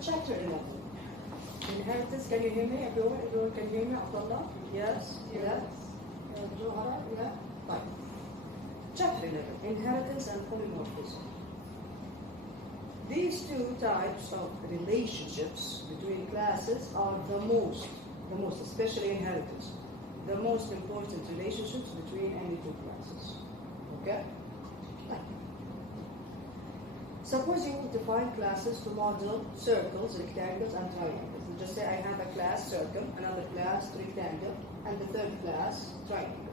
to chapter 11. Inheritance, can you hear me? Everyone can hear me? Abdullah? Yes? Yes? Johara? Yeah? Fine. Chapter 11, Inheritance and Polymorphism. These two types of relationships between classes are the most, especially inheritance, the most important relationships between any two classes. Okay? Suppose you want to find classes to model circles, rectangles, and triangles. You just say I have a class circle, another class rectangle, and the third class triangle.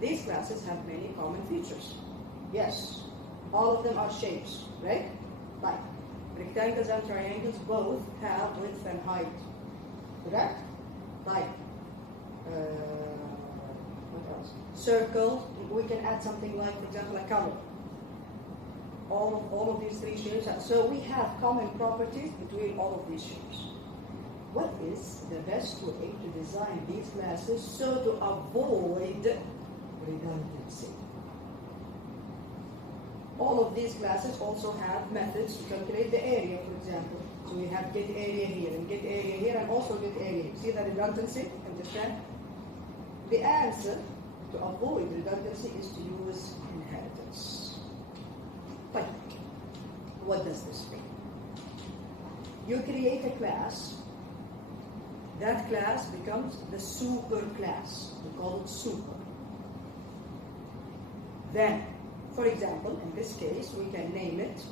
These classes have many common features. Yes, all of them are shapes, right? Like rectangles and triangles both have width and height. Correct? Like what else? Circle, we can add something like, for example, a color. All of these three shapes. So we have common properties between all of these shapes. What is the best way to design these classes so to avoid redundancy? All of these classes also have methods to calculate the area, for example. So we have get area here and get area here and also get area here. See the redundancy? Understand? The answer to avoid redundancy is to use inheritance. Fine. What does this mean? You create a class. That class becomes the super class. We call it super. Then, for example, in this case, we can name it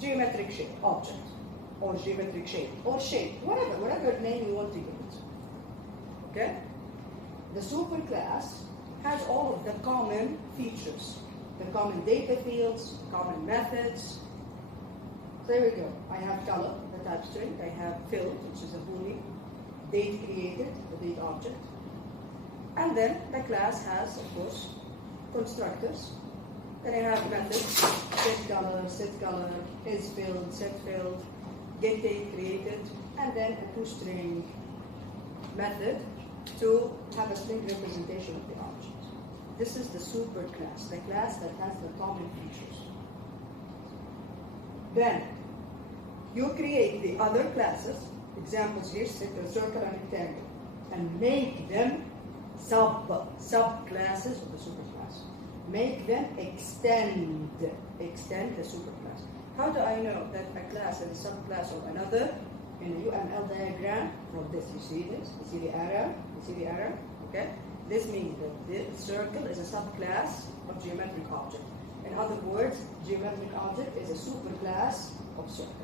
geometric shape, object, or geometric shape, or shape, whatever name you want to give it. Okay? The super class has all of the common features, the common data fields, common methods. So there we go. I have color, the type string. I have field, which is a boolean. Date created, the date object. And then the class has, of course, constructors. Then I have methods, set color, is filled, set filled, get date created, and then a toString method to have a string representation of the object. This is the super class, the class that has the common features. Then you create the other classes, examples here, circle and rectangle, and make them subclasses of the super class. Make them extend the super class. How do I know that a class is a subclass of another? In a UML diagram, from this, you see this? You see the arrow? Okay? This means that the circle is a subclass of geometric object. In other words, geometric object is a superclass of circle.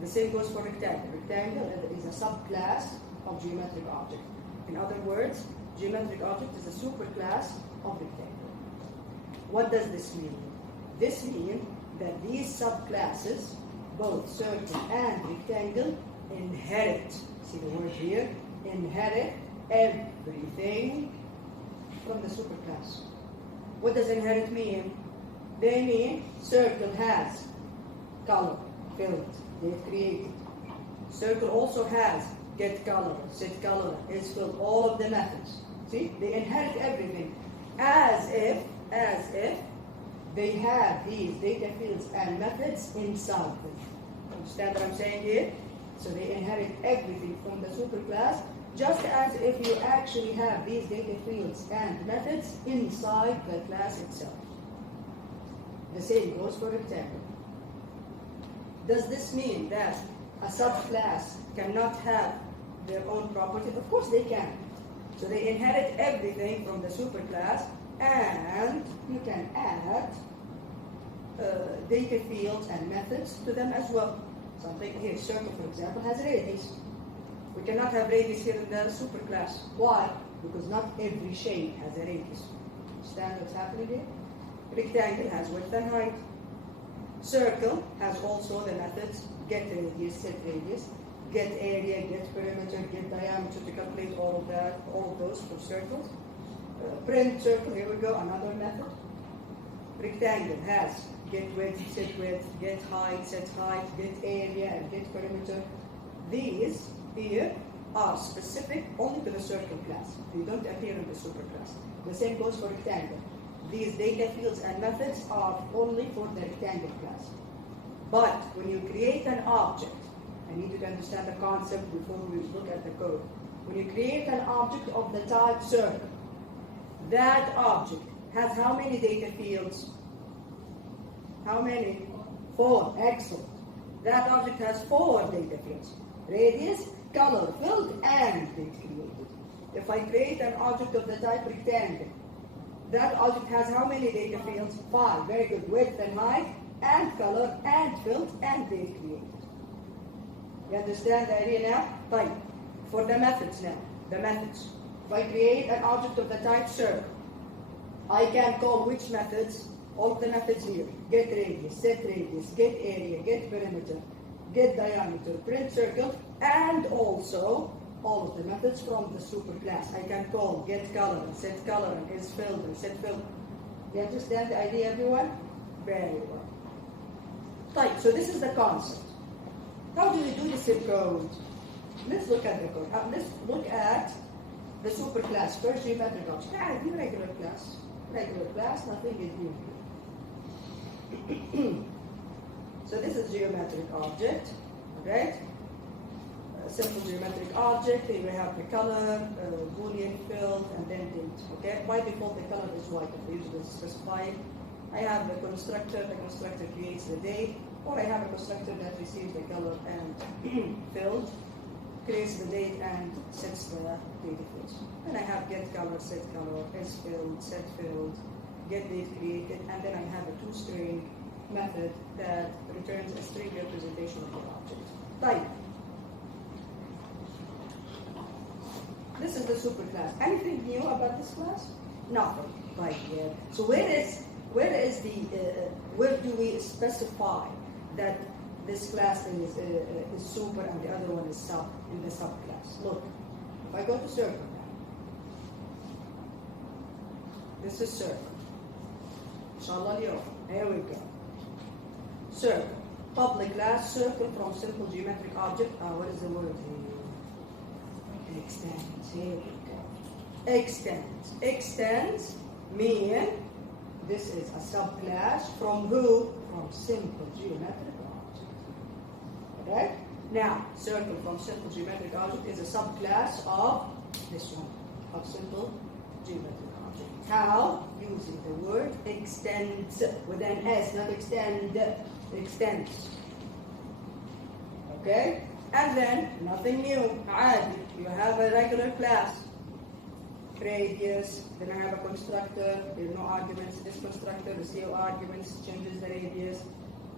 The same goes for rectangle. Rectangle is a subclass of geometric object. In other words, geometric object is a superclass of rectangle. What does this mean? This means that these subclasses, both circle and rectangle, inherit, see the word here, inherit everything from the superclass. What does inherit mean? They mean circle has color, filled, they've created. Circle also has get color, set color, is filled, all of the methods. See, they inherit everything as if they have these data fields and methods inside them. Understand what I'm saying here? So they inherit everything from the superclass, just as if you actually have these data fields and methods inside the class itself. The same goes for rectangle. Does this mean that a subclass cannot have their own property? Of course they can. So they inherit everything from the superclass, and you can add data fields and methods to them as well. Something here, circle for example, has radius. We cannot have radius here in the superclass. Why? Because not every shape has a radius. Understand what's happening here? Rectangle has width and height. Circle has also the methods get radius, set radius, get area, get perimeter, get diameter to calculate all of that, all of those for circles. Print circle, here we go, another method. Rectangle has get width, get height, set height, get area, and get perimeter. These here are specific only to the circle class. They don't appear in the superclass. The same goes for rectangle. These data fields and methods are only for the rectangle class. But when you create an object I need you to understand the concept before we look at the code. When you create an object of the type circle, that object has how many data fields? How many? 4. Excellent. That object has 4 data fields. Radius, color, field, and date created. If I create an object of the type rectangle, that object has how many data fields? 5. Very good. Width and height, and color, and field, and date created. You understand the idea now? Right. For the methods now. The methods. If I create an object of the type circle, I can call which methods? All of the methods here. Get radius, set radius, get area, get perimeter, get diameter, print circle, and also all of the methods from the superclass. I can call get color and set color and is filled and set fill. You understand the idea, everyone? Very well. Right, so this is the concept. How do we do this in code? Let's look at the code. Let's look at the superclass. First, geometric object. The regular class. Regular class, nothing is new here. So this is geometric object, right? Simple geometric object. Here we have the color, boolean field, and then date. Okay. By default, the color is white. If we usually specify it. I have the constructor. The constructor creates the date, or I have a constructor that receives the color and field, creates the date and sets the data fields. Then I have get color, set color, is field, set field, get date created, and then I have a two-string method that returns a string representation of the object. Type. This is the superclass. Anything new about this class? Nothing. Right here. So where do we specify that this class is super and the other one is sub in the subclass? Look, if I go to circle now, this is circle. Inshallah, here we go. Circle. Public class circle from simple geometric object. What is the word here? Extends. Here we go. Extends. Extends mean this is a subclass from who? From simple geometric object. Okay? Now, circle from simple geometric object is a subclass of this one, of simple geometric object. How? Using the word extends with an S, not extend, extends. Okay? And then, nothing new. You have a regular class. Radius, then I have a constructor, there are no arguments. This constructor receives arguments, changes the radius.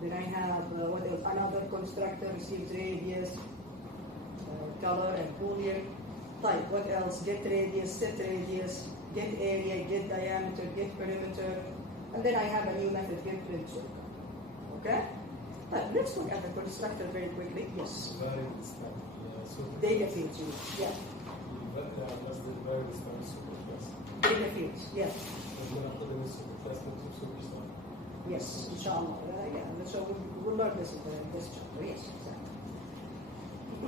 Then I have another constructor receives radius, color, and boolean. Type, what else? Get radius, set radius, get area, get diameter, get perimeter. And then I have a new method, get print circle. Okay? But let's look at the constructor very quickly. Yes. Data fields, yeah. Data fields, yes. Yes, inshallah. So we'll learn this in this chapter. Yes,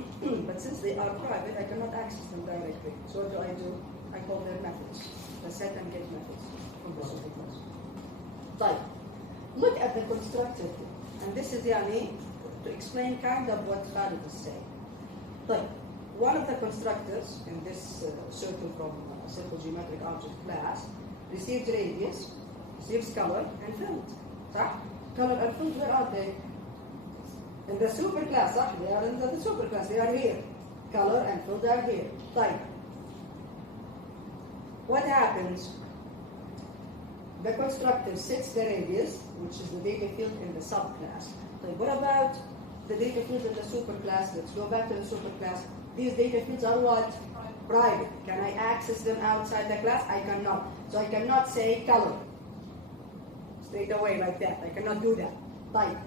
exactly. But since they are private, I cannot access them directly. So what do? I call them methods. The set and get methods from the superclass. Type. Look at the constructor. And this is to explain kind of what Khalid is saying. Type. One of the constructors in this circle from simple geometric object class receives radius, receives color, and field. Color and field, where are they? In the superclass. They are in the superclass. They are here. Color and field are here. Type. What happens? The constructor sets the radius, which is the data field in the subclass. So what about the data fields in the superclass? Let's go back to the superclass. These data fields are what? Private. Can I access them outside the class? I cannot. So I cannot say color straight away like that. I cannot do that. Type.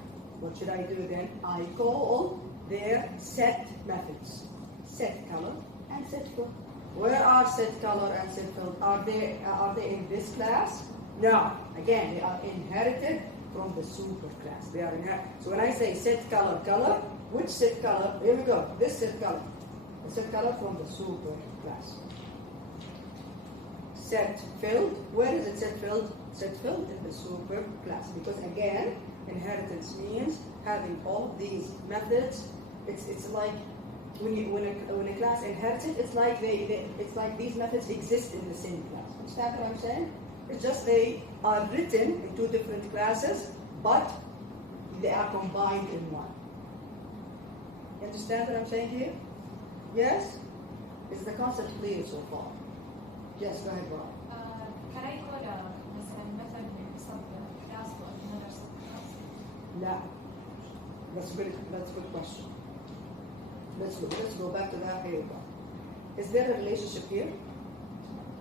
What should I do then? I call their set methods. Set color and set field. Where are set color and set field? Are they in this class? No. Again, they are inherited from the superclass. They are inherited. So when I say set color, color, which set color? Here we go. This set color. Set color from the super class. Set field. Where is it set field? Set field in the super class. Because again, inheritance means having all of these methods It's like when a class inherited, it's like it's like these methods exist in the same class. Understand what I'm saying? It's just they are written in two different classes, but they are combined in one. You understand what I'm saying here? Yes? Is the concept clear so far? Yes, go ahead, Rob. Can I call مثلا method من sub class or another sub class? No. That's a good question. Let's go back to that. Here we go. Is there a relationship here?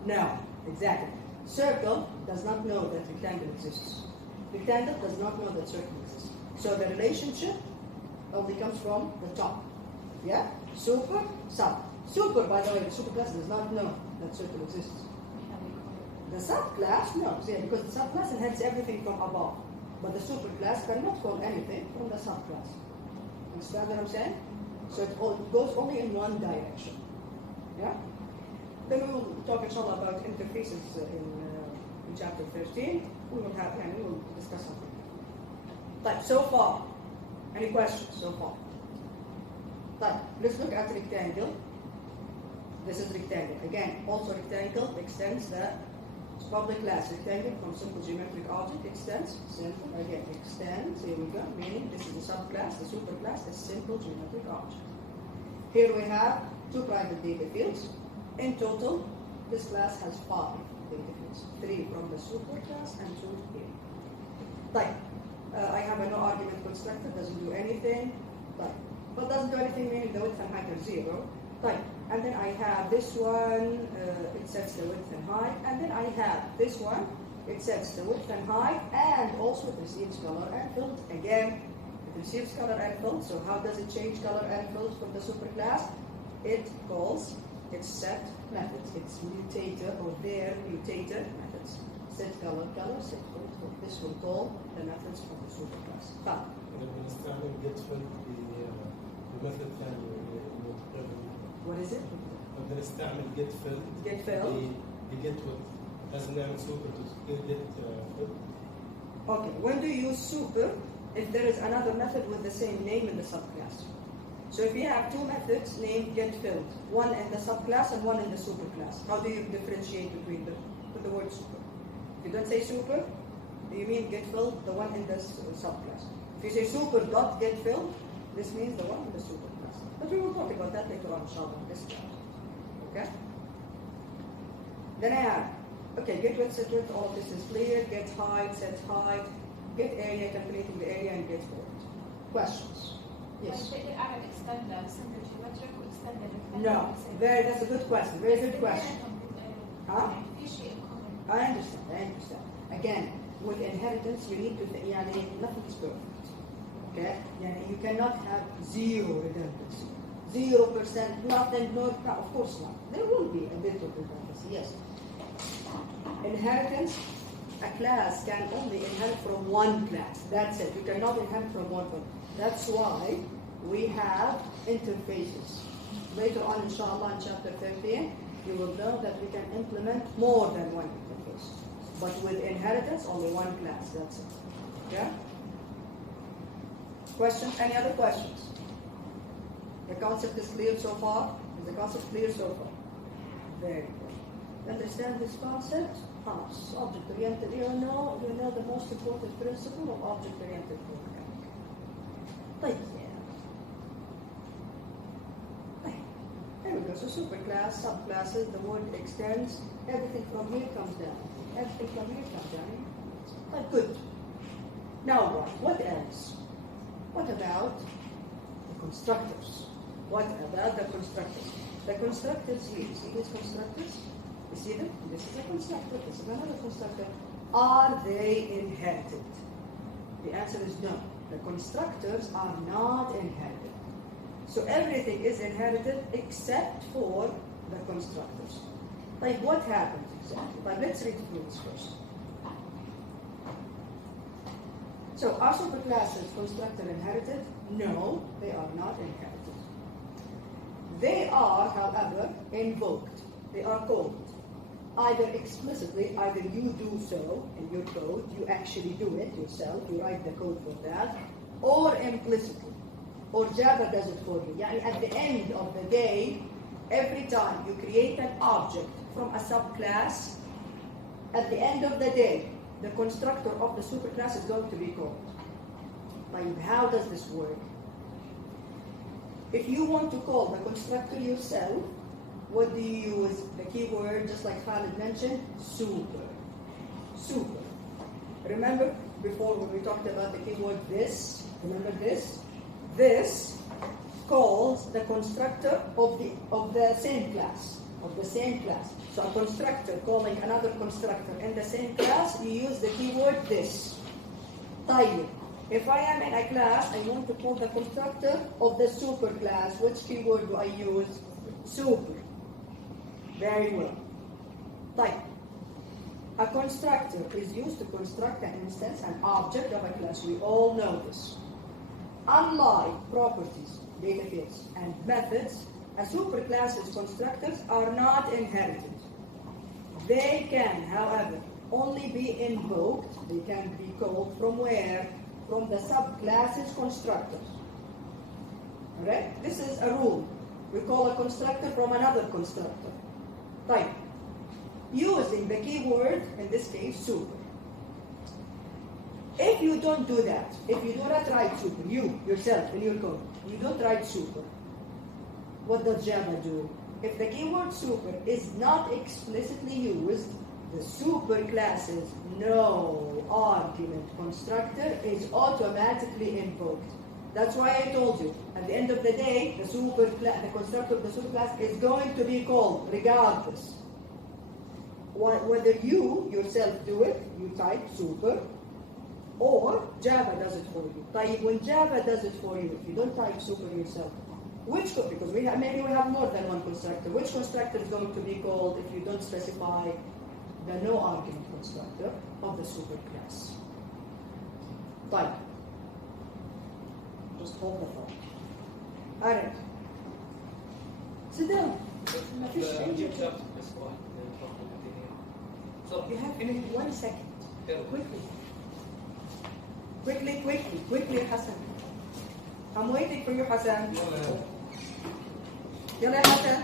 No, exactly. Circle does not know that rectangle exists. Rectangle does not know that circle exists. So the relationship only comes from the top. Yeah? Super, sub. Super, by the way, the superclass does not know that circle exists. The subclass knows, yeah, because the subclass inherits everything from above. But the superclass cannot call anything from the subclass. Understand what I'm saying? So it goes only in one direction. Yeah? Then we will talk, inshallah, about interfaces in chapter 13. We will discuss something. But so far, any questions so far? But let's look at rectangle. This is rectangle. Again, also rectangle extends the public class. Rectangle from simple geometric object extends, simple, again, extends, here we go, meaning this is the subclass, the superclass is simple geometric object. Here we have two private data fields. In total, this class has 5 data fields, 3 from the superclass and 2 here. Like, I have a no argument constructor, doesn't do anything. Like, but doesn't do anything meaning the width and height are 0. Like, and then I have this one, it sets the width and height, and then I have this one, it sets the width and height, and also it receives color and filter. Again, it receives color and filter, so how does it change color and filter from the superclass? It calls its set methods, its mutator or their mutator methods. Set color, set filter. This will call the methods of the superclass. Fine. بنستعمل get fill بمثل ثاني What is it? بنستعمل get fill Get fill. get with لازم نعمل super to get fill. Okay, when do you use super if there is another method with the same name in the subclass? So if you have two methods named getFilled, one in the subclass and one in the superclass, how do you differentiate between them with the word super? If you don't say super, do you mean getFilled, the one in the subclass? If you say super dot getFilled, this means the one in the superclass. But we will talk about that later on, inshallah, this class. Okay? Then I have, okay, get width, set width, all of this is clear. Get height, set height. Get area, calculating the area, and get width. Questions? Yes. أعمل extend simple geometric و extend the No, that's a good question. Very good question. Huh? في شيء common. I understand. Again, with inheritance, you need to think, nothing is perfect. Okay? You cannot have zero redundancy. 0%, nothing, no, of course not. There will be a bit of redundancy, yes. Inheritance, a class can only inherit from one class. That's it. You cannot inherit from one class. That's why we have interfaces. Later on, inshallah, in chapter 13, you will know that we can implement more than one interface. But with inheritance, only one class. That's it. Okay? Questions? Any other questions? The concept is clear so far? Is the concept clear so far? Very good. Understand this concept? Object-oriented. You know the most important principle of object-oriented programming. Here we go. So superclass, subclasses, the word extends. Everything from here comes down. Everything from here comes down. But good. Now what? What else? What about the constructors? What about the constructors? The constructors here. See these constructors? You see them? This is a constructor. This is another constructor. Are they inherited? The answer is no. The constructors are not inherited. So everything is inherited except for the constructors. Like what happens exactly? But let's read through this first. So are superclasses constructor inherited? No, they are not inherited. They are, however, invoked. They are called. Either explicitly, either you do so in your code, you actually do it yourself, you write the code for that, or implicitly. or Java does it for you. يعني at the end of the day, every time you create an object from a subclass, at the end of the day, the constructor of the superclass is going to be called. Like, how does this work? If you want to call the constructor yourself, what do you use? The keyword, just like Khalid mentioned, super. Super. Remember before when we talked about the keyword this? Remember this? This calls the constructor of the same class. Of the same class. So a constructor calling another constructor in the same class, you use the keyword this. طيب. If I am in a class, I want to call the constructor of the super class. Which keyword do I use? Super. Very well. طيب. A constructor is used to construct an instance, an object of a class. We all know this. Unlike properties, data fields, and methods, a superclass's constructors are not inherited. They can, however, only be invoked. They can be called from where? From the subclass's constructors. Alright? This is a rule. We call a constructor from another constructor. Type. Using the keyword, in this case, super. If you don't do that, if you do not write super, you, yourself, in your code, you don't write super, what does Java do? If the keyword super is not explicitly used, the superclass's no argument constructor is automatically invoked. That's why I told you, at the end of the day, the constructor of the superclass is going to be called regardless. Whether you yourself do it, you type super, or Java does it for you. When Java does it for you, if you don't type super yourself, because maybe we have more than one constructor, which constructor is going to be called if you don't specify the no argument constructor of the superclass? Type. Just hold the thought. Alright. Sit down. You have 1 second. Quickly, Hassan. I'm waiting for you, Hassan. يلا يا حسن.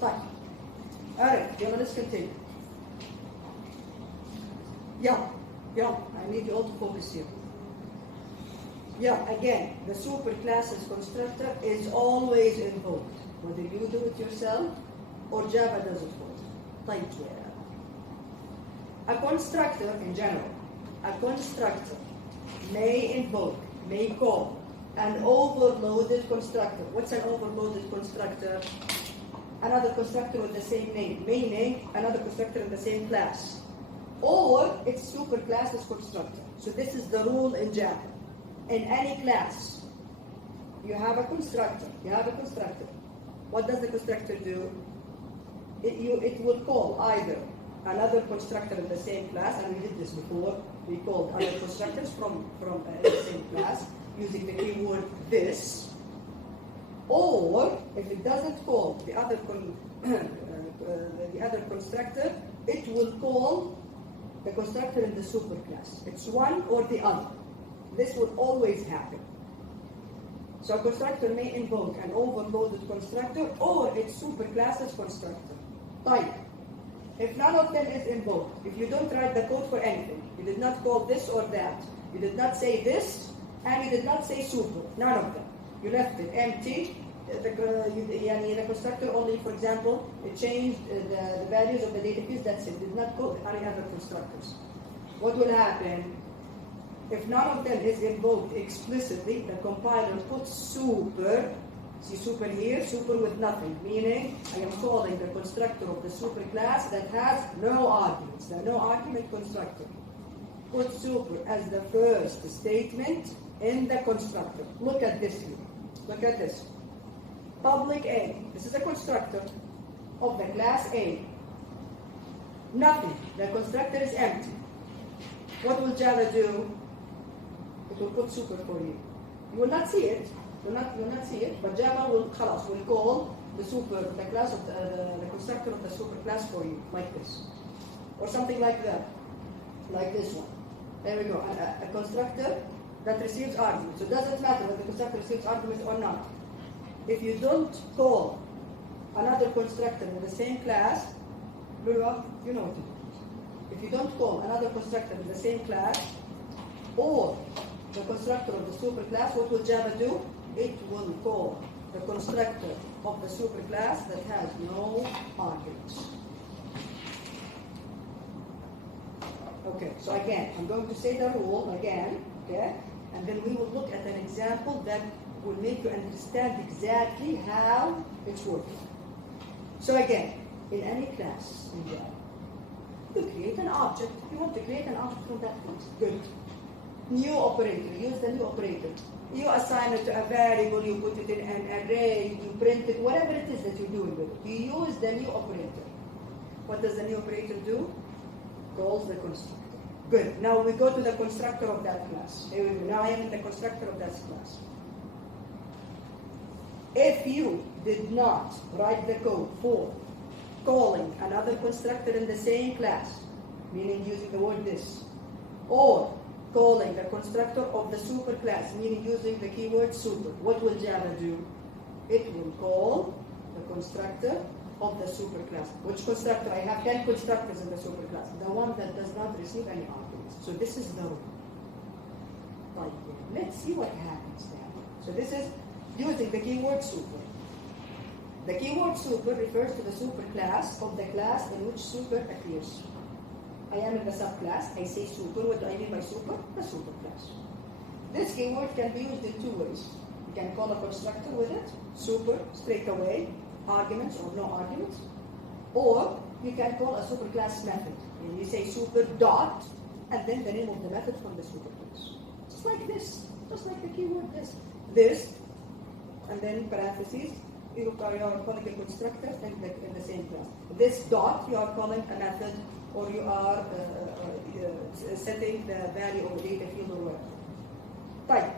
طيب. Alright, let's continue. Yeah, I need you all to focus here. Yeah, again, the superclass's constructor is always invoked, whether you do it yourself or Java does it for you. طيب. A constructor in general, a constructor may invoke, may call an overloaded constructor. What's an overloaded constructor? Another constructor with the same name, meaning another constructor in the same class. Or its superclass's constructor. So this is the rule in Java. In any class, you have a constructor. What does the constructor do? It will call either another constructor in the same class, and we did this before. We called other constructors from the same class using the keyword this. Or if it doesn't call the other constructor, it will call the constructor in the superclass. It's one or the other. This will always happen. So a constructor may invoke an overloaded constructor or its superclass's constructor. Type. If none of them is invoked, if you don't write the code for anything, you did not call this or that, you did not say this, and you did not say super, none of them. You left it empty. The constructor only, for example, it changed the values of the data fields, that's it. Did not call any other constructors. What will happen? If none of them is invoked explicitly, the compiler puts super. See super here, super with nothing, meaning I am calling the constructor of the superclass that has no arguments, the no argument constructor. Put super as the first statement in the constructor. Look at this here. Look at this. Public A. This is a constructor of the class A. Nothing. The constructor is empty. What will Java do? It will put super for you. You will not see it. You will not see it. But Java will call the class of the constructor of the super class for you, like this, or something like that, like this one. There we go. A constructor that receives arguments. So it doesn't matter whether the constructor receives arguments or not. If you don't call another constructor in the same class, you know what to do. If you don't call another constructor in the same class, or the constructor of the superclass, what will Java do? It will call the constructor of the superclass that has no arguments. Okay, so again, I'm going to say the rule again, okay? And then we will look at an example that will make you understand exactly how it's working. So again, in any class in Java, you create an object. You want to create an object from that class. Good. New operator. Use the new operator. You assign it to a variable, you put it in an array, you print it, whatever it is that you're doing with it. You use the new operator. What does the new operator do? Calls the constructor. Good. Now we go to the constructor of that class. Here we go. Now I am in the constructor of that class. If you did not write the code for calling another constructor in the same class, meaning using the word this, or calling the constructor of the superclass, meaning using the keyword super, what will Java do? It will call the constructor of the superclass. Which constructor? I have 10 constructors in the superclass. The one that does not receive any arguments. So this is the rule. Right. Let's see what happens then. So this is using the keyword super. The keyword super refers to the superclass of the class in which super appears. I am in the subclass. I say super. What do I mean by super? The superclass. This keyword can be used in two ways. You can call a constructor with it, super, straight away, arguments or no arguments. Or you can call a superclass method. And you say super dot, and then the name of the method from the superclass. Just like this. Just like the keyword this. This, and then parentheses, you are calling a constructor in the same class. This dot, you are calling a method, or you are setting the value of a data field or whatever. Right.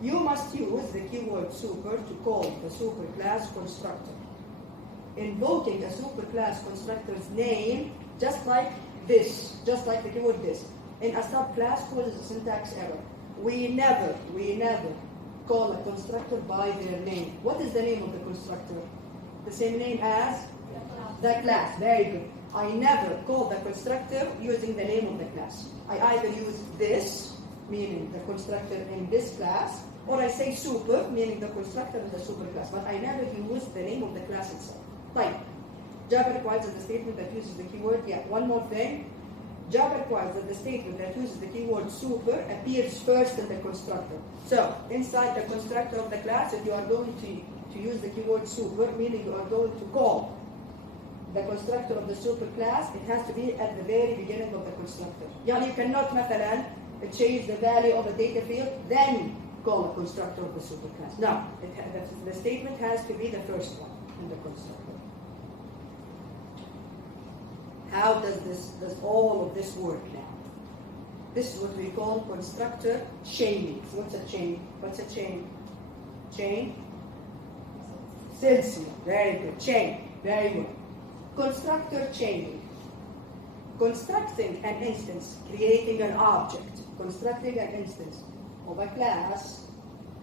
You must use the keyword super to call the superclass constructor, invoking a superclass constructor's name just like this, just like the keyword this. In a subclass code is a syntax error. We never call a constructor by their name. What is the name of the constructor? The same name as the class. Very good. I never call the constructor using the name of the class. I either use this, meaning the constructor in this class, or I say super, meaning the constructor in the super class. But I never use the name of the class itself. Right. Java requires that the statement that uses the keyword, one more thing. Java requires that the statement that uses the keyword super appears first in the constructor. So, inside the constructor of the class, if you are going to use the keyword super, meaning you are going to call the constructor of the super class, it has to be at the very beginning of the constructor. Yani you cannot, مثلا, change the value of a data field, then call a constructor of the super class. No, the statement has to be the first one in the constructor. How does all of this work now? This is what we call constructor chaining. What's a chain? What's a chain? Chain? Silsila. Very good. Chain. Very good. Constructor chaining. Constructing an instance, creating an object, constructing an instance of a class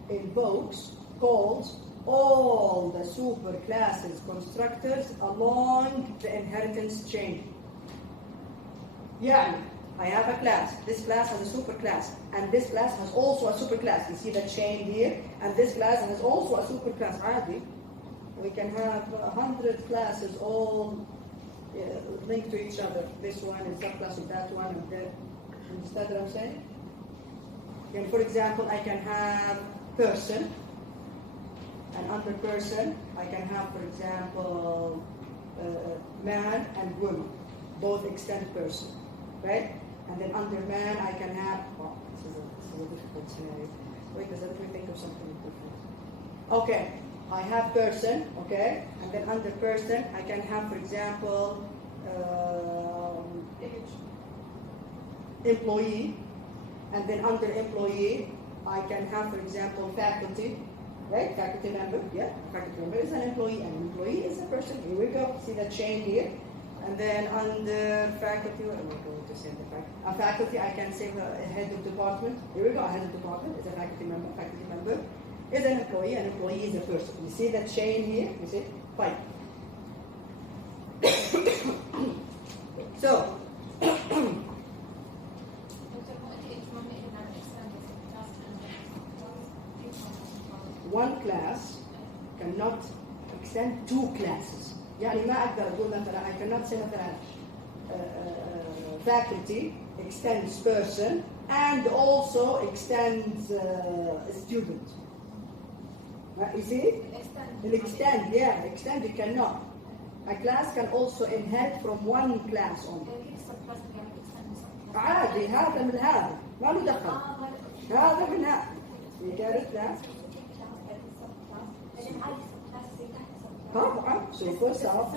invokes, calls all the superclasses constructors along the inheritance chain. Yeah, I have a class. This class has a superclass, and this class has also a superclass. You see the chain here, and this class has also a superclass. Adi. We can have 100 classes all linked to each other. This one is subclass of that one, and that. Understand what I'm saying? And for example, I can have person, and under person, I can have, for example, man and woman, both extend person, right? And then under man, I can have, this is a difficult scenario. Wait, let me think of something different. Okay, I have person, okay, and then under person I can have, for example, employee, and then under employee I can have, for example, faculty, right? Faculty member, yeah, faculty member is an employee, and employee is a person. Here we go. See the chain here, and then under faculty, what am I going to say? A faculty, I can say head of department. Here we go. A head of department is a faculty member. Faculty member is an employee. An employee is a person. You see that chain here? You see? Fine. So. One class cannot extend two classes. يعني ما أقدر أقول مثلا I cannot say مثلا faculty extends person and also extends student. You see? Extend, yeah, extend it cannot. A class can also inherit from one class only. عادي هذا من هذا ما له دخل. هذا من هذا. You get it now? طبعا سوبر صعب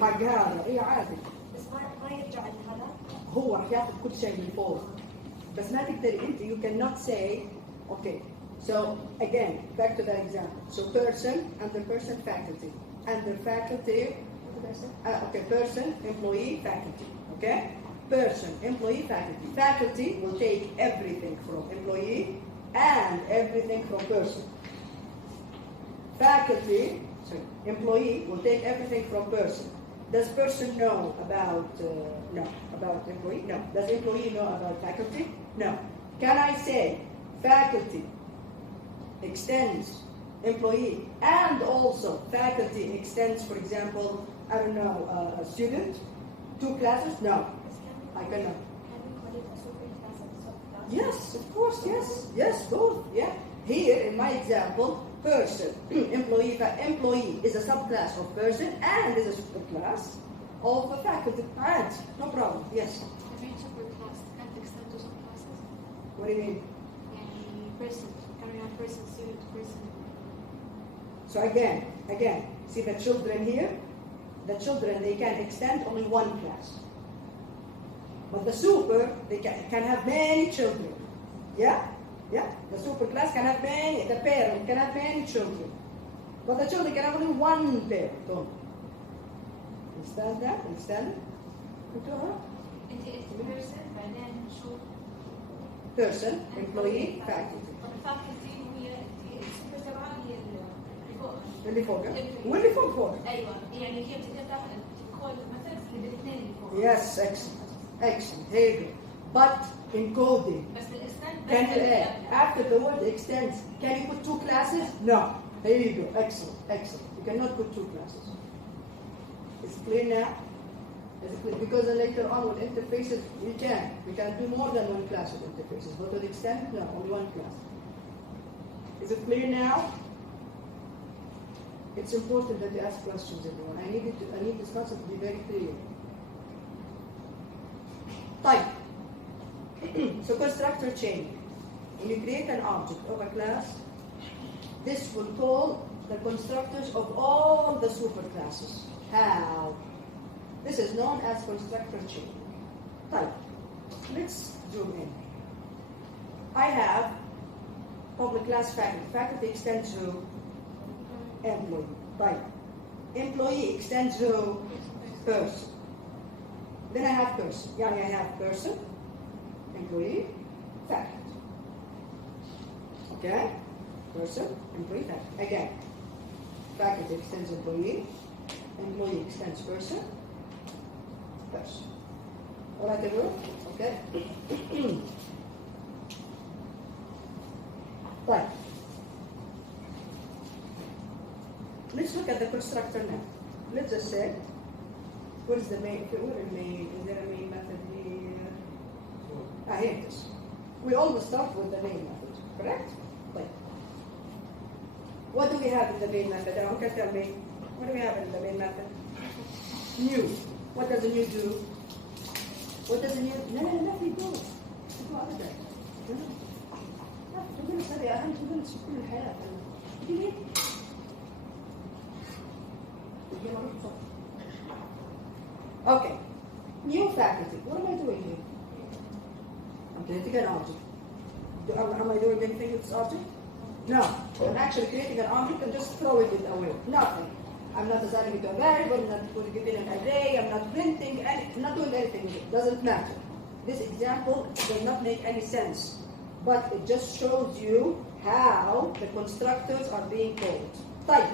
حق هذا اي عادي بس ما يرجع لهذا هو راح ياخذ كل شيء من فوق بس ما تقدر انت you cannot say okay so again back to that example so person under person faculty under faculty what did I say okay person employee faculty okay person employee faculty will take everything from employee and everything from person. Faculty, sorry, employee will take everything from person. Does person know about, no, about employee? No. Does employee know about faculty? No. Can I say faculty extends employee and also faculty extends, for example, I don't know, a student? Two classes? No. I cannot. Yes, of course, yes, both, yeah. Here, in my example, person, employee is a subclass of person and is a superclass of a faculty. Right, no problem, yes. superclass can't extend to subclasses. What do you mean? Person, person, student, person. So again, see the children here? The children, they can extend only one class. But the super, they can have many children. Yeah? Yeah? The super class can have many, the parent can have many children. But the children can have only one parent. Understand that? Understand it? person, بعدين شو؟ Person, employee, faculty. الفاكولتي هي السوبر تبعها هي اللي فوق. واللي فوق. ايوه يعني هي بتقدر تكون مثلا الاثنين اللي فوق. Yes, excellent. Here you go. But in coding, بس الاسنان can you add after the word extends? Can you put two classes? No. There you go. Excellent. You cannot put two classes. It's clear now. Is it clear? Because later on with interfaces, we can do more than one class with interfaces. But with extend, no, only one class. Is it clear now? It's important that you ask questions, everyone. I need this concept to be very clear. Type. So constructor chain. When you create an object of a class, this will call the constructors of all the superclasses. How? This is known as constructor chain. Type. Let's zoom in. I have public class faculty. Faculty extends to employee. Type. Employee extends to person. Then I have person. Yeah, I have person, employee, faculty. Okay? Person, employee, faculty. Again, faculty extends employee extends person. All right, everyone? Okay? Right. Let's look at the constructor now. Let's just say, what is the main, is there a main method here? Here it is. We always start with the main method, correct? Right. What do we have in the main method? Okay, tell me. What do we have in the main method? New. What does the new do? What does the new? No, let me go. Go out of there. No. 2 minutes هذه أهم 2 minutes في كل الحياة. ليه؟ Okay. New faculty. What am I doing here? I'm creating an object. Am I doing anything with this object? No. I'm actually creating an object and just throwing it away. Nothing. I'm not assigning it to a variable, I'm not putting it in an array, I'm not printing, I'm not doing anything with it. Doesn't matter. This example does not make any sense, but it just shows you how the constructors are being called. Type.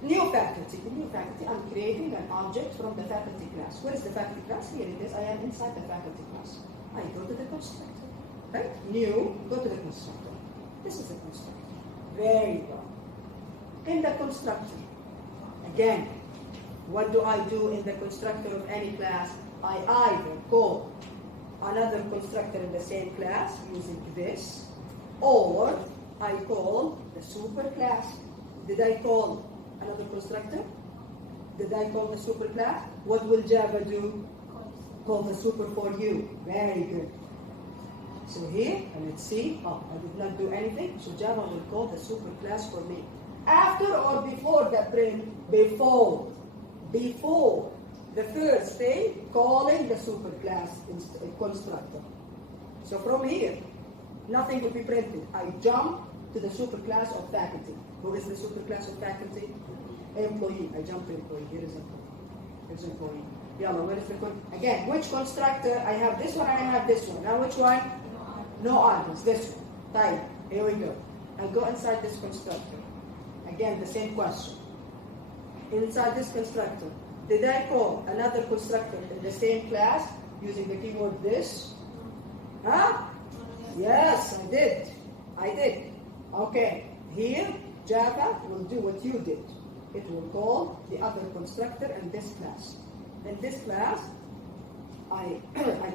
New faculty. In new faculty, I'm creating an object from the faculty class. Where is the faculty class? Here it is. I am inside the faculty class. I go to the constructor. Right? New, go to the constructor. This is the constructor. Very well. In the constructor, again, what do I do in the constructor of any class? I either call another constructor in the same class using this, or I call the superclass. Did I call another constructor? Did I call the superclass? What will Java do? Call the super for you. Very good. So here, and let's see, I did not do anything, so Java will call the superclass for me. After or before the print? Before. Before. The first thing, calling the superclass constructor. So from here, nothing will be printed. I jump to the superclass of faculty. Who is the superclass of faculty? Employee. I jump to employee. Here is employee. Here's employee. Yalla, where is the again, which constructor? I have this one and I have this one. Now which one? No arguments. This one. Type. Here we go. I go inside this constructor. Again, the same question. Inside this constructor, did I call another constructor in the same class using the keyword this? Huh? Yes, I did. I did. Okay. Here, Java will do what you did. It will call the other constructor in this class. In this class, I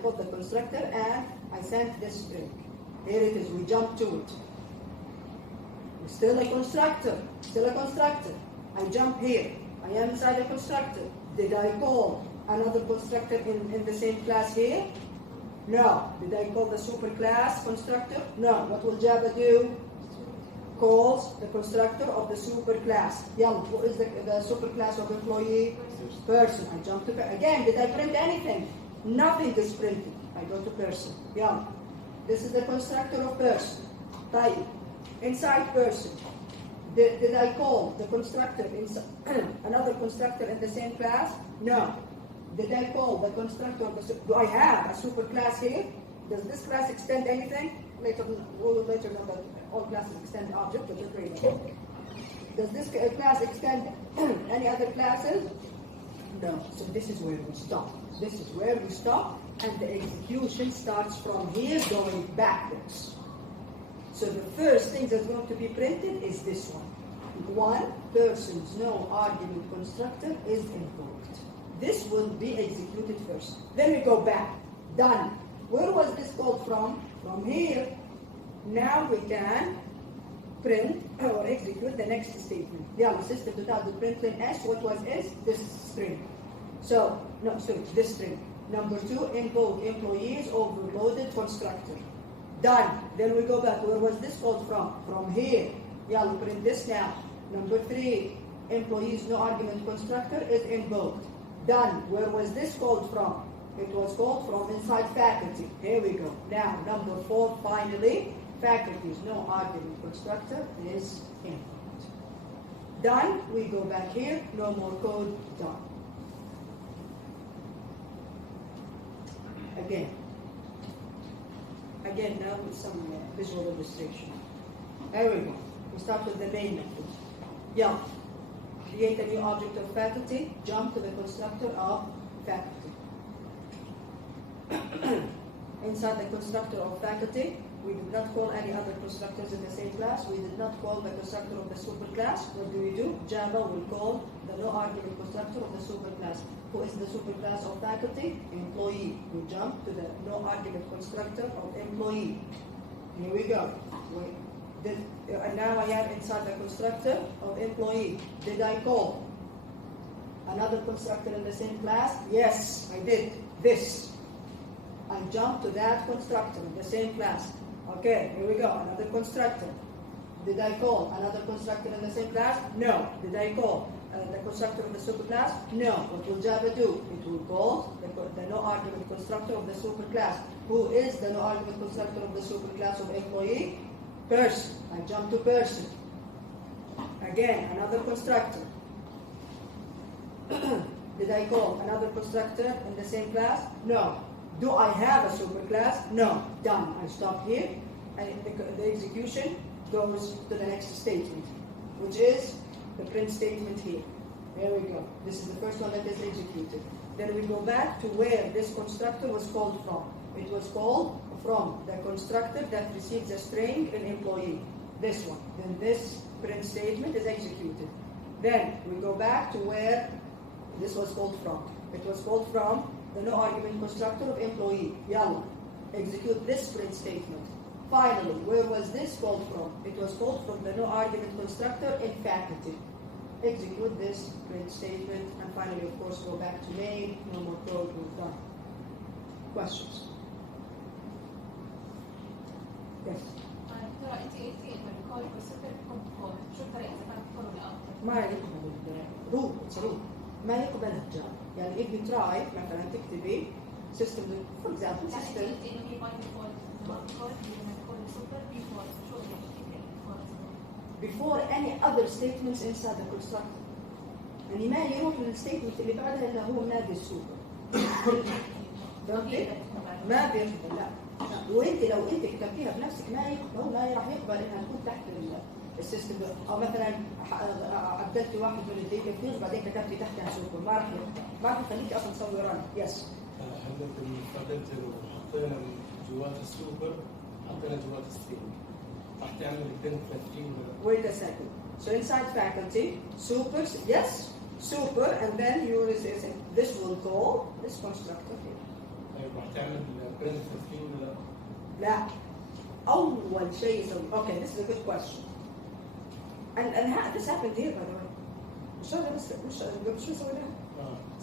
called the constructor and I sent this string. Here it is. We jump to it. Still a constructor. Still a constructor. I jump here. I am inside a constructor. Did I call another constructor in the same class here? No. Did I call the superclass constructor? No. What will Java do? Calls the constructor of the superclass. Yalla, what is the superclass of employee? Person. I jump to again. Did I print anything? Nothing is printed. I go to person. Yalla. This is the constructor of person. Type. Inside person. Did I call the constructor inside another constructor in the same class? No. Did I call the constructor of the do I have a superclass here? Does this class extend anything? Later we'll later know that all classes extend object, but just read it. Does this class extend any other classes? No. So this is where we stop. This is where we stop, and the execution starts from here going backwards. So the first thing that's going to be printed is this one. One person's no argument constructor is invoked. This will be executed first. Then we go back. Done. Where was this called from? From here. Now we can print or execute the next statement. Yeah, system to print in S. What was S? This string. So, no, sorry, this string. Number 2, invoke employees overloaded constructor. Done. Then we go back. Where was this called from? From here. Yeah, we print this now. Number 3, employees no argument constructor is invoked. Done. Where was this called from? It was called from inside faculty. Here we go. Now, number 4, finally, faculty's no argument constructor is invoked. Done. We go back here. No more code. Done. Again, now with some visual illustration. There we go. We start with the main method. Yeah. Create a new object of faculty. Jump to the constructor of faculty. Inside the constructor of faculty, we did not call any other constructors in the same class. We did not call the constructor of the superclass. What do? Java will call the no argument constructor of the superclass. Who is the superclass of faculty? Employee. We jump to the no argument constructor of employee. Here we go. And now I am inside the constructor of employee. Did I call another constructor in the same class? Yes, I did. This. I jump to that constructor in the same class. Okay, here we go, another constructor. Did I call another constructor in the same class? No. Did I call the constructor of the superclass? No. What will Java do? It will call the no argument constructor of the superclass. Who is the no argument constructor of the superclass of employee? Person. I jump to person. Again, another constructor. Did I call another constructor in the same class? No. Do I have a superclass? No. Done. I stop here, and the execution goes to the next statement, which is the print statement here. There we go. This is the first one that is executed. Then we go back to where this constructor was called from. It was called from the constructor that receives a string an employee. This one. Then this print statement is executed. Then we go back to where this was called from. It was called from the no argument constructor of employee. Yalla. Execute this print statement. Finally, where was this called from? It was called from the no argument constructor in faculty. Execute this print statement, and finally, of course, go back to main. No more code, we're done. Questions? Yes. ترى انت قلتي انه الكول والسوبر بيكون كول، شو الطريقه اذا كانت كول ولا اوت؟ ما يقبل الروت روت ما يقبل الجار. يعني if you try مثلا تكتبي system for example يعني انت system قلتي انه هي باي ديفولت كول لما تكون سوبر ديفولت، شو يعني before any other statements inside the constructor. يعني ما يروح للستيتمنت اللي بعدها الا هو نادي السوبر. فهمتي؟ ما بيقبل لا. وانت لو انت كتبتيها بنفسك ما يقبل، لا راح يقبل انها تكون تحت السيستم. او مثلا عدلتي واحد من الداتا فيلز بعدين كتبتي تحتها سوبر، ما راح يقبل، ما راح يخليك اصلا تسوي ران. يس. احنا قدمت حطينا جوات السوبر، حطينا جوات سترينج. راح تعمل البنت 30 Wait a second. So inside faculty, super, yes, super, and then you will say this will call this constructor here. طيب راح تعمل البنت 30 ولا لا. أول شيء يسوي. Okay, this is a good question. And this happened here by the way. مش هذا بس مش شو سويناه؟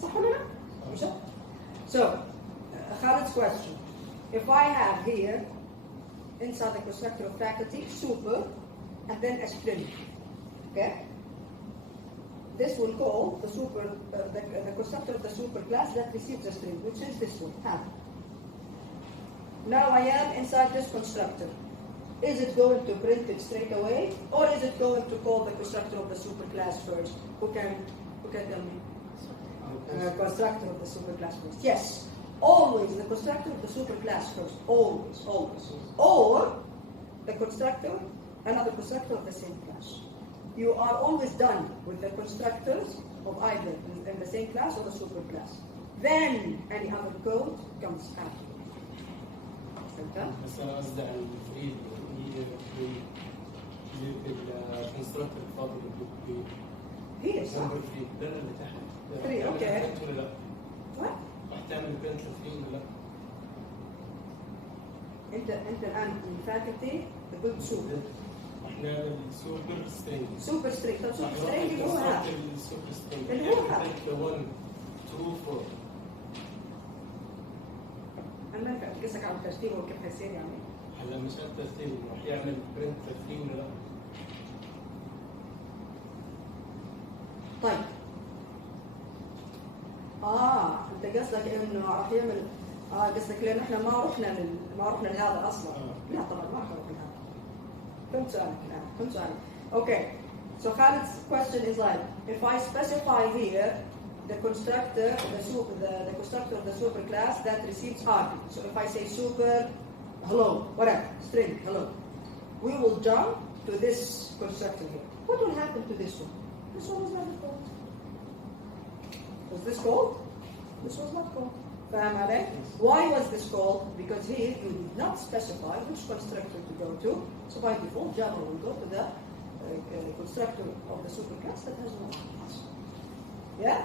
صح ولا لا؟ مش هذا. So, Khalid's question. If I have here inside the constructor of faculty super and then a string, okay? This will call the super the constructor of the super class that receives a string, which is this one. Have. Now I am inside this constructor. Is it going to print it straight away, or is it going to call the constructor of the super class first? Who can tell me? Constructor of the super class first. Yes. Always the constructor of the superclass first. Always. Or the constructor, another constructor of the same class. You are always done with the constructors of either in the same class or the superclass. Then any other code comes after. بس انا قصدي على الفريد الكونستراكتور الفاضل هي صح. نمبر 3 ده اللي تحت. 3 اوكي. ولا لا؟ What? راح تعمل بنت 30 ولا لا؟ انت الان من فاكولتي تقول سوبر. راح نعمل سوبر سترينج. سوبر سترينج. طب سوبر سترينج اللي هو هذا. السوبر سترينج. اللي هو هذا. 1 2 4. انا ما فهمت قصدك على الترتيب وكيف هيصير يعني. هلا مش الترتيب، راح يعمل برنت 30 ولا لا؟ طيب. انت قصدك انه راح يعمل قصدك لان احنا ما رحنا لهذا اصلا. لا طبعا ما رحنا لهذا. فهمت سؤالك الان. فهمت سؤالك. Okay. So Khalid's question is like, if I specify here the constructor, the constructor of the super class that receives argument. So if I say super, hello, whatever, string, hello, we will jump to this constructor here. What will happen to this one? This one was not called. Was this called? This was not called. فاهم علي? Why was this called? Because here you did not specify which constructor to go to. So by default, Java will go to the constructor of the super class that has no arguments. Yeah?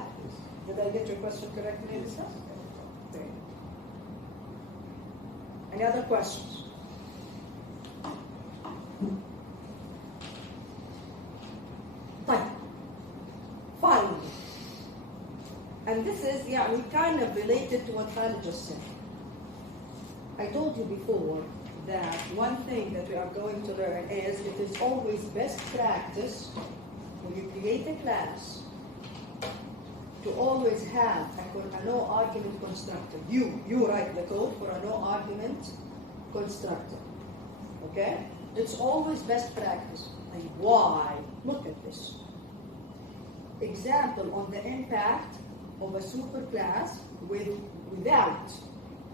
Did I get your question correctly, Lisa? Okay. Any other questions? طيب. Finally. And this is, yeah, we kind of related to what Khalid just said. I told you before that one thing that we are going to learn is it is always best practice when you create a class to always have a no argument constructor. You write the code for a no argument constructor. Okay? It's always best practice. And why? Look at this. Example on the impact of a superclass without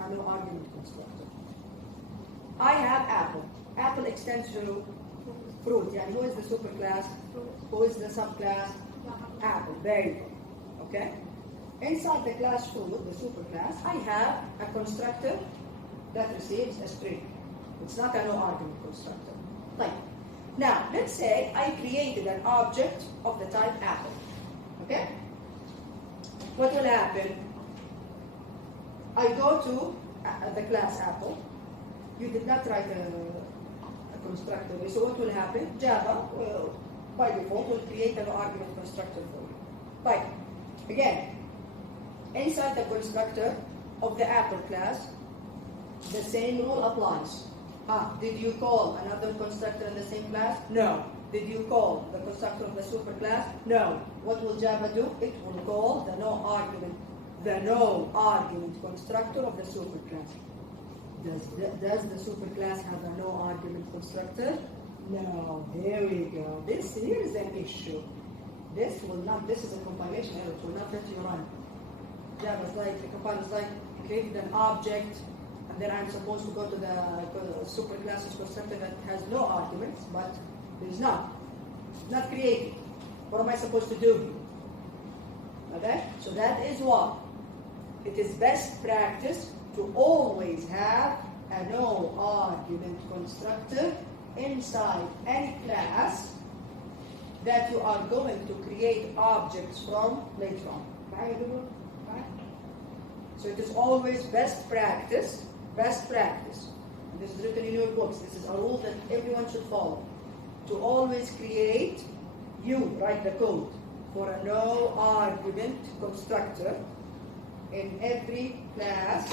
a no argument constructor. I have Apple. Apple extends to fruit. Yani who is the superclass? Who is the subclass? Apple. Very good. Okay? Inside the class fruit, the superclass, I have a constructor that receives a string. It's not a no argument constructor. Like, now, let's say I created an object of the type Apple. Okay? What will happen? I go to the class Apple. You did not write a constructor. So what will happen? Java, by default, will create an argument constructor for you. But, again, inside the constructor of the Apple class, the same rule applies. Did you call another constructor in the same class? No. Did you call the constructor of the superclass? No. What will Java do? It will call the no argument constructor of the superclass. Does the superclass have a no argument constructor? No. There we go. Here is an issue. This is a compilation error. It will not let you run. Java's like, the compiler is like, created an object, and then I'm supposed to go to the superclass's constructor that has no arguments, but there's not. It's not created. What am I supposed to do? Okay? So that is why it is best practice to always have a no argument constructor inside any class that you are going to create objects from later on. Right? So it is always best practice. And this is written in your books. This is a rule that everyone should follow. To always create, write the code for a no argument constructor in every class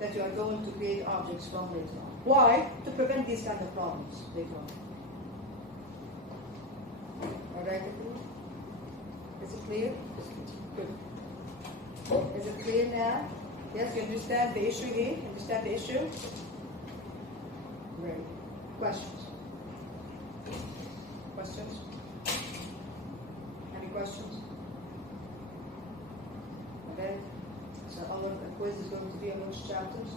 that you are going to create objects from later on. Why? To prevent these kind of problems later on. Alright? Is it clear? Good. Is it clear now? Yes, you understand the issue here? Understand the issue? Great. Questions? Questions? Any questions? Okay. So our quiz is going to be on which chapters?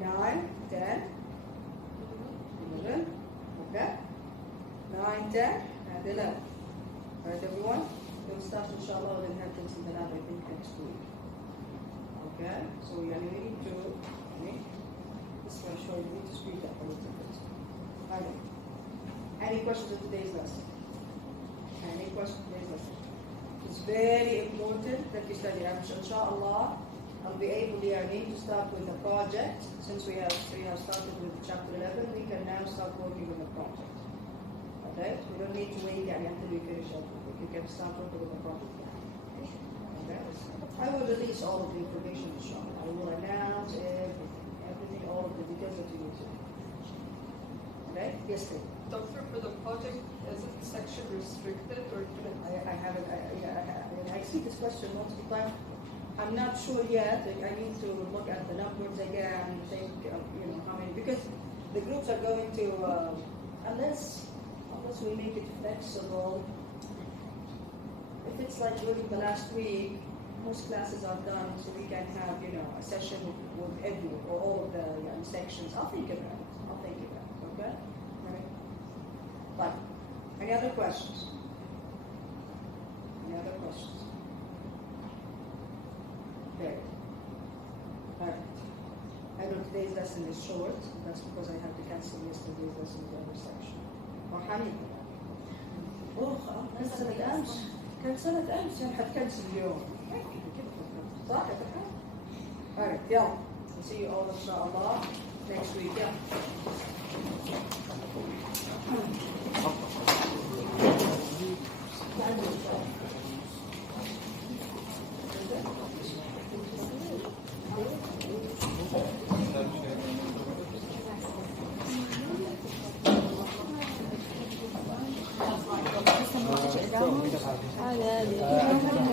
9, 10, 11. Okay. 9, 10, and 11. Alright, everyone? We'll start inshallah with inheritance in the lab, I think, next week. Okay? So we need to, this one show you need to speed up a little bit. Okay. Any questions of today's lesson? Any questions of today's lesson? It's very important that you study. Inshallah, I'll be able to start with the project. Since we have started with chapter 11, we can now start working with the project. Okay? We don't need to wait until we finish up. You can start working with the project. Okay? I will release all of the information inshallah. I will announce everything, all of the details that you need to know. Okay? Yes, please. Doctor, for the project, is it section restricted or can I haven't. I see this question multiple times. I'm not sure yet. I need to look at the numbers again and think, how many, because the groups are going to, unless we make it flexible. If it's like during the last week, most classes are done, so we can have, a session with every or all of the sections. I'll think about it. Okay? Right? But any other questions? Any other questions? Very good. All right. I know today's lesson is short. That's because I have to cancel yesterday's lesson in the other section. مرحبا. كان سنة أمس يعني حتكنسل اليوم. صح يا فهد؟ Alright, يلا. We'll see you all inshallah next week. Yeah. هذه